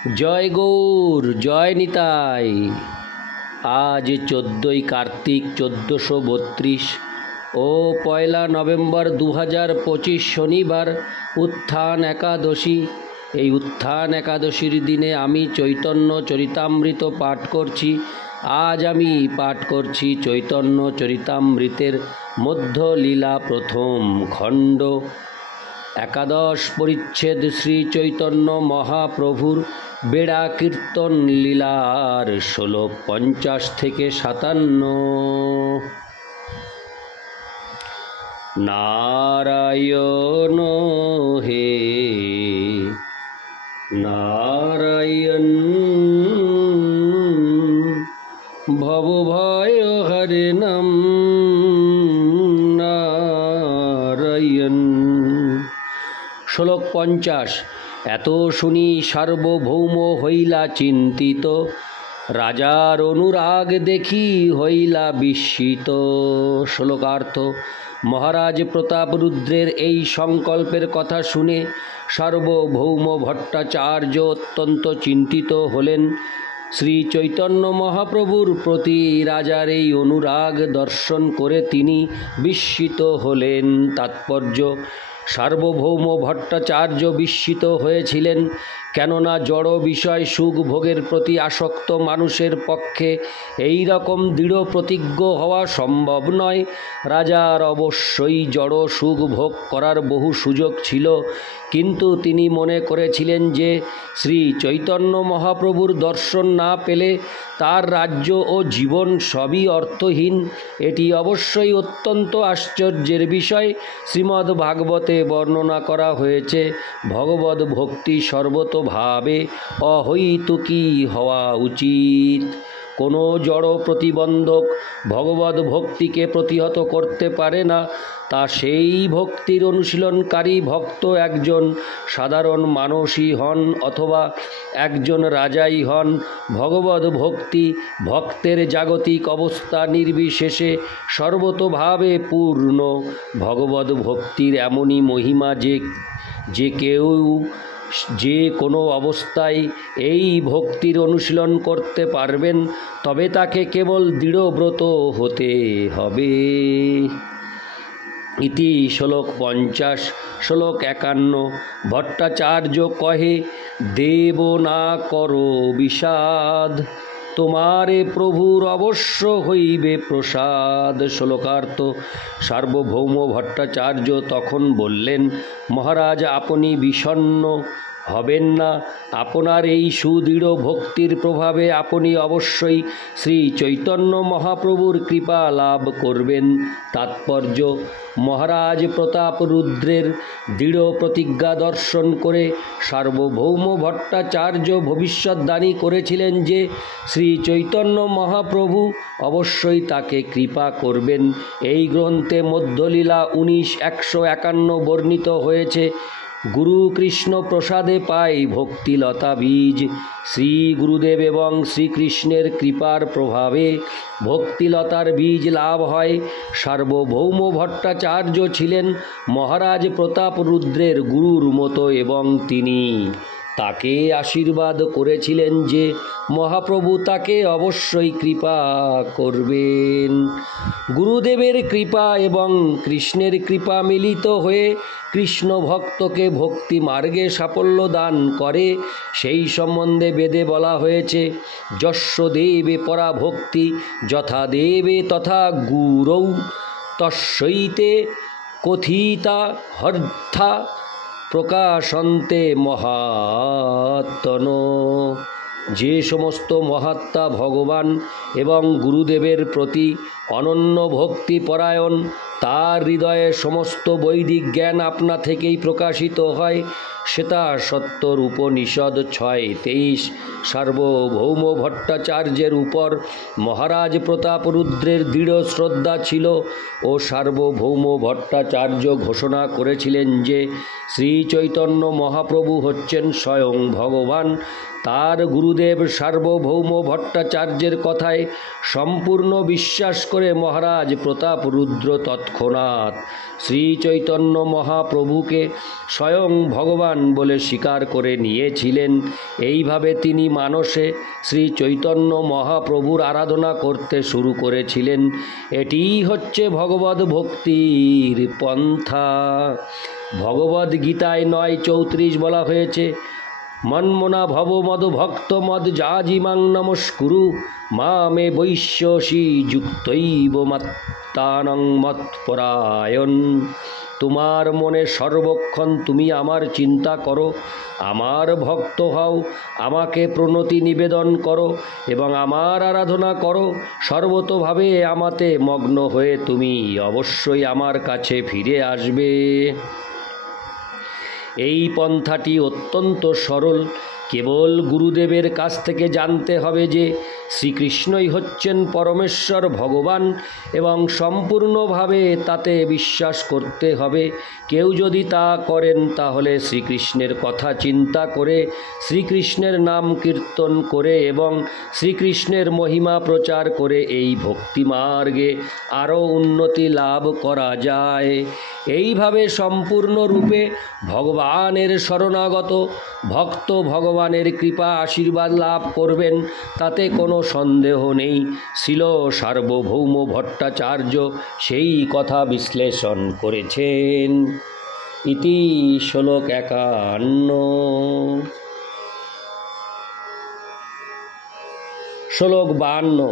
জয় গৌর, জয় নিতাই। আজ 14ই কার্তিক 1432 ও 1 নভেম্বর 2025 শনিবার উত্থান একাদশী। এই উত্থান একাদশীর দিনে আমি চৈতন্য চরিতামৃত পাঠ করছি। আজ আমি পাঠ করছি চৈতন্য চরিতামৃতের মধ্যলীলা প্রথম খণ্ড, একাদশ পরিচ্ছেদ, শ্রী চৈতন্য মহাপ্রভুর বেড়া কীর্তন লীলার শ্লোক 50 থেকে 57। নারায়ণ হে নারায়ণ, ভবভয় হরে নাম নারায়ণ। শ্লোক 50। এত শুনি সার্বভৌম হইলা চিন্তিত, রাজার অনুরাগ দেখি হইলা বিস্মিত। শ্লোকার্থ। মহারাজ প্রতাপরুদ্রের এই সংকল্পের কথা শুনে সার্বভৌম ভট্টাচার্য অত্যন্ত চিন্তিত হলেন। শ্রী চৈতন্য মহাপ্রভুর প্রতি রাজার এই অনুরাগ দর্শন করে তিনি বিস্মিত হলেন। তাৎপর্য: সার্বভৌম ভট্টাচার্য বিস্মিত হয়েছিলেন, কেননা জড় বিষয় সুখ ভোগের প্রতি আসক্ত মানুষের পক্ষে এই রকম দৃঢ় প্রতিজ্ঞ হওয়া সম্ভব নয়। রাজার অবশ্যই জড় সুখ ভোগ করার বহু সুযোগ ছিল, কিন্তু তিনি মনে করেছিলেন যে শ্রী চৈতন্য মহাপ্রভুর দর্শন না পেলে তার রাজ্য ও জীবন সবই অর্থহীন। এটি অবশ্যই অত্যন্ত আশ্চর্যের বিষয়। শ্রীমদ্ ভাগবতে বর্ণনা করা হয়েছে, ভগবদ্ ভক্তি সর্বতোভাবে অহৈতুকী হওয়া উচিত। কোনো জড় প্রতিবন্ধক ভগবদ্ ভক্তিকে প্রতিহত করতে পারে না। তা সেই ভক্তির অনুশীলনকারী ভক্ত একজন সাধারণ মানুষই হন অথবা একজন রাজাই হন। ভগবদ্ ভক্তি ভক্তের জাগতিক অবস্থা নির্বিশেষে সর্বতোভাবে পূর্ণ। ভগবদ্ ভক্তির এমনই মহিমা যে কেউ যে কোনো অবস্থায় এই ভক্তির অনুশীলন করতে পারবেন, তবে তাকে কেবল দৃঢ়ব্রত হতে হবে। ইতি শ্লোক 50। শ্লোক 51। ভট্টাচার্য কহে, দেব না করো বিষাদ, তোমারে প্রভুর অবশ্য হইবে প্রসাদ। শ্লোকার্থ। সার্বভৌম ভট্টাচার্য তখন বললেন, মহারাজ, আপনি বিষণ্ণ হবেন না। আপনার এই সুদৃঢ় ভক্তির প্রভাবে আপনি অবশ্যই শ্রী চৈতন্য মহাপ্রভুর কৃপা লাভ করবেন। তাৎপর্য: মহারাজ প্রতাপরুদ্রের দৃঢ় প্রতিজ্ঞা দর্শন করে সার্বভৌম ভট্টাচার্য ভবিষ্যদ্বাণী করেছিলেন যে শ্রী চৈতন্য মহাপ্রভু অবশ্যই তাকে কৃপা করবেন। এই গ্রন্থে মধ্যলীলা 19:151 বর্ণিত হয়েছে। গুরু কৃষ্ণ প্রসাদে পাই ভক্তিলতা বীজ। শ্রী গুরুদেব এবং শ্রীকৃষ্ণের কৃপার প্রভাবে ভক্তিলতার বীজ লাভ হয়। সার্বভৌম ভট্টাচার্য ছিলেন মহারাজ প্রতাপরুদ্রের গুরুর মতো এবং তিনি তাকে আশীর্বাদ করেছিলেন যে মহাপ্রভু তাকে অবশ্যই কৃপা করবেন। গুরুদেবের কৃপা এবং কৃষ্ণের কৃপা মিলিত হয়ে কৃষ্ণ ভক্তকে ভক্তি মার্গে সাফল্য দান করে। সেই সম্বন্ধে বেদে বলা হয়েছে, যস্য দেবে পরা ভক্তি যথা দেবে তথা গুরৌ তস্যৈতে কথিতা হর্থা প্রকাশন্তে মহাত্মন। যে সমস্ত মহাত্মা ভগবান এবং গুরুদেবের প্রতি অনন্য ভক্তি পরায়ণ, তার হৃদয়ে সমস্ত বৈদিক জ্ঞান আপনা থেকেই প্রকাশিত হয়। শ্বেতা সত্তর উপনিষদ 6:23। সার্বভৌম ভট্টাচার্যের উপর মহারাজ প্রতাপরুদ্রের দৃঢ় শ্রদ্ধা ছিল ও সার্বভৌম ভট্টাচার্য ঘোষণা করেছিলেন যে শ্রী চৈতন্য মহাপ্রভু হচ্ছেন স্বয়ং ভগবান। তার গুরুদেব সার্বভৌম ভট্টাচার্যের কথায় সম্পূর্ণ বিশ্বাস করে মহারাজ প্রতাপরুদ্র তৎক্ষণাৎ তৎক্ষণাৎ শ্রী চৈতন্য মহাপ্রভুকে স্বয়ং ভগবান বলে স্বীকার করে নিয়েছিলেন। এইভাবে তিনি মানসে শ্রী চৈতন্য মহাপ্রভুর আরাধনা করতে শুরু করেছিলেন। এটিই হচ্ছে ভগবদ ভক্তির পন্থা। ভগবদ গীতায় 9:34 বলা হয়েছে, মন্মনা ভব মদ ভক্ত মদ যাজিমাং নমস্কুরু মা মে বৈশ্যসী যুক্তৈব মত্তানং মৎপরায়ণ। তোমার মনে সর্বক্ষণ তুমি আমার চিন্তা করো, আমার ভক্ত হও, আমাকে প্রণতি নিবেদন করো এবং আমার আরাধনা করো। সর্বতোভাবে আমাতে মগ্ন হয়ে তুমি অবশ্যই আমার কাছে ফিরে আসবে। এই পন্থাটি অত্যন্ত সরল। কেবল গুরুদেবের কাছ থেকে জানতে হবে যে শ্রীকৃষ্ণই হচ্ছেন পরমেশ্বর ভগবান এবং সম্পূর্ণভাবে তাতে বিশ্বাস করতে হবে। কেউ যদি তা করেন তাহলে শ্রীকৃষ্ণের কথা চিন্তা করে, শ্রীকৃষ্ণের নাম কীর্তন করে এবং শ্রীকৃষ্ণের মহিমা প্রচার করে এই ভক্তিমার্গে আরও উন্নতি লাভ করা যায়। এইভাবে সম্পূর্ণরূপে ভগবানের শরণাগত ভক্ত ভগবানের কৃপা আশীর্বাদ লাভ করবেন, তাতে কোনো সন্দেহ নেই। শ্রীল সার্বভৌম ভট্টাচার্য সেই কথা বিশ্লেষণ করেছেন। ইতি শ্লোক 51। শ্লোক 52।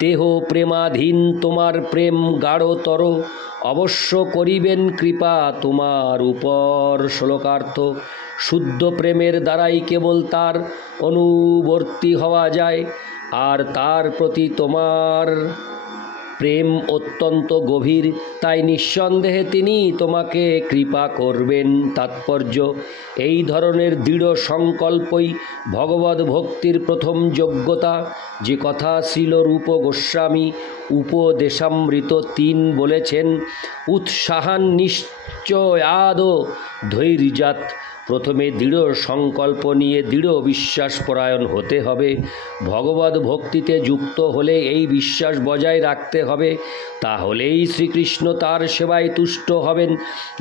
তেহ প্রেমাধীন তোমার প্রেম গাঢ়তর, অবশ্য করিবেন কৃপা তোমার উপর। শ্লোকার্থ: শুদ্ধ প্রেমের দ্বারাই কেবল তার অনুবর্তী হওয়া যায়, আর তার প্রতি তোমার প্রেম অত্যন্ত গভীর, তাই নিঃসন্দেহে তিনি তোমাকে কৃপা করবেন। তাৎপর্য: এই ধরনের দৃঢ় সংকল্পই ভগবদ ভক্তির প্রথম যোগ্যতা, যে কথা শ্রীল রূপ গোস্বামী উপদেশামৃত 3 বলেছেন। উৎসাহান নিশ্চয়াদ ধৈর্যাৎ। প্রথমে দৃঢ় সংকল্প নিয়ে দৃঢ় বিশ্বাসপরায়ণ হতে হবে। ভগবদ ভক্তিতে যুক্ত হলে এই বিশ্বাস বজায় রাখতে হবে, তাহলেই শ্রীকৃষ্ণ তার সেবায় তুষ্ট হবেন।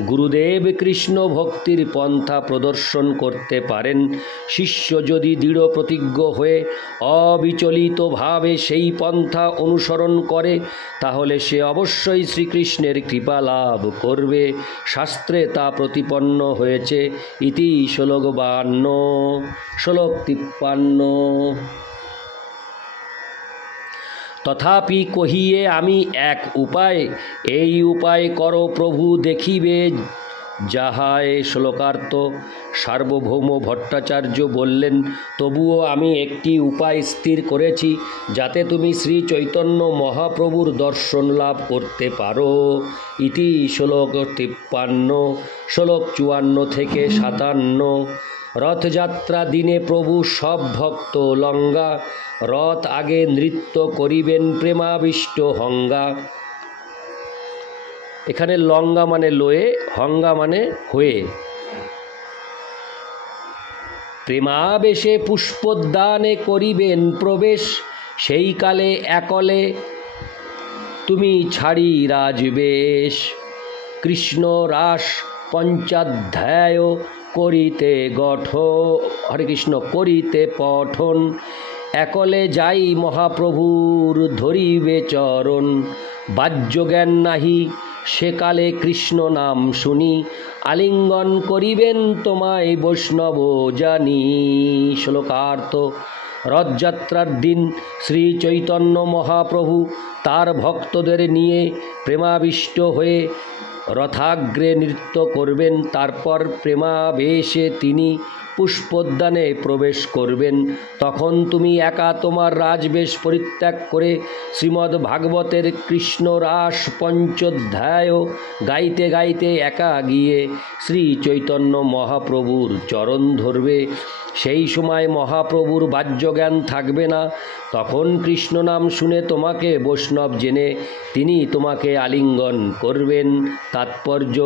গুরুদেব কৃষ্ণ ভক্তির পন্থা প্রদর্শন করতে পারেন। শিষ্য যদি দৃঢ় প্রতিজ্ঞ হয়ে অবিচলিতভাবে সেই পন্থা অনুসরণ করে, তাহলে সে অবশ্যই শ্রীকৃষ্ণের কৃপা লাভ করবে। শাস্ত্রে তা প্রতিপন্ন হয়েছে। ইতি শ্লোক 52। শ্লোক 53। তথাপি কহিয়ে আমি এক উপায়, এই উপায় করো প্রভু দেখিবে যাহায়। শ্লোকার্থ: সার্বভৌম ভট্টাচার্য বললেন, তবুও আমি একটি উপায় স্থির করেছি, যাতে তুমি শ্রী চৈতন্য মহাপ্রভুর দর্শন লাভ করতে পারো। ইতি শ্লোক 53। শ্লোক 54 থেকে 57। রথযাত্রা দিনে প্রভু সব ভক্ত লঙ্গা, রথ আগে নৃত্য করিবেন প্রেমাবিষ্ট হঙ্গা। এখানে লঙ্গা মানে লয়ে, হঙ্গা মানে হয়ে। প্রেমাবেশে পুষ্পোদ্যানে করিবেন প্রবেশ, সেই কালে একলে তুমি ছাড়ি রাজবেশ। কৃষ্ণ রাস পঞ্চাধ্যায় করিতে হরে কৃষ্ণ করিতে পঠন, একলে যাই মহাপ্রভুর ধরিবে চরণ। বাহ্যজ্ঞান নাহি সেকালে কৃষ্ণ নাম শুনি, আলিঙ্গন করিবেন তোমায় বৈষ্ণব জানি। শ্লোকার্থ: রথযাত্রার দিন শ্রী চৈতন্য মহাপ্রভু তার ভক্তদের নিয়ে প্রেমাবিষ্ট হয়ে রথাগ্রে নৃত্য করবেন। তারপর প্রেমাবেশে তিনি পুষ্পোদ্যানে প্রবেশ করবেন। তখন তুমি একা তোমার রাজবেশ পরিত্যাগ করে শ্রীমদ্ ভাগবতের কৃষ্ণ রাস পঞ্চোধ্যায় গাইতে গাইতে একা গিয়ে শ্রী চৈতন্য মহাপ্রভুর চরণ ধরবে। সেই সময় মহাপ্রভুর বাহ্যজ্ঞান থাকবে না। তখন কৃষ্ণ নাম শুনে তোমাকে বৈষ্ণব জেনে তিনি তোমাকে আলিঙ্গন করবেন। তাৎপর্য: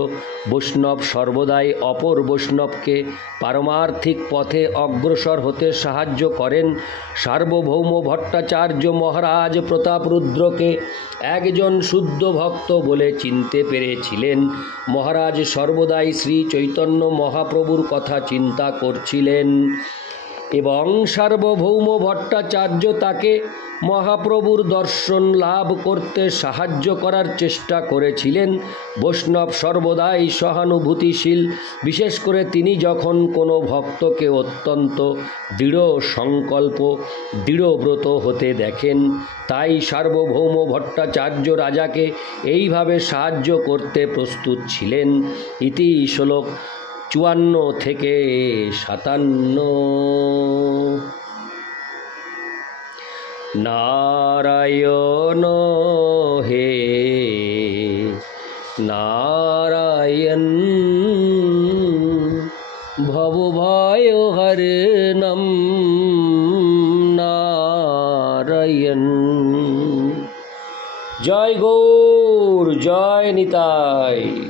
বৈষ্ণব সর্বদাই অপর বৈষ্ণবকে পারমার্থ পারমার্থিক পথে অগ্রসর হতে সাহায্য করেন। সার্বভৌম ভট্টাচার্য মহারাজ প্রতাপরুদ্রকে একজন শুদ্ধ ভক্ত বলে চিনতে পেরেছিলেন। মহারাজ সর্বদাই শ্রী চৈতন্য মহাপ্রভুর কথা চিন্তা করছিলেন এবং সার্বভৌম ভট্টাচার্য তাকে মহাপ্রভুর দর্শন লাভ করতে সাহায্য করার চেষ্টা করেছিলেন। বৈষ্ণব সর্বদাই সহানুভূতিশীল, বিশেষ করে তিনি যখন কোনো ভক্তকে অত্যন্ত দৃঢ় সংকল্প, দৃঢ়ব্রত হতে দেখেন। তাই সার্বভৌম ভট্টাচার্য রাজাকে এইভাবে সাহায্য করতে প্রস্তুত ছিলেন। ইতি শ্লোক 54 থেকে 57। নারায়ণ হে নারায়ণ ভবভয়হরণম নারায়ণ। জয় গৌর, জয় নিতাই।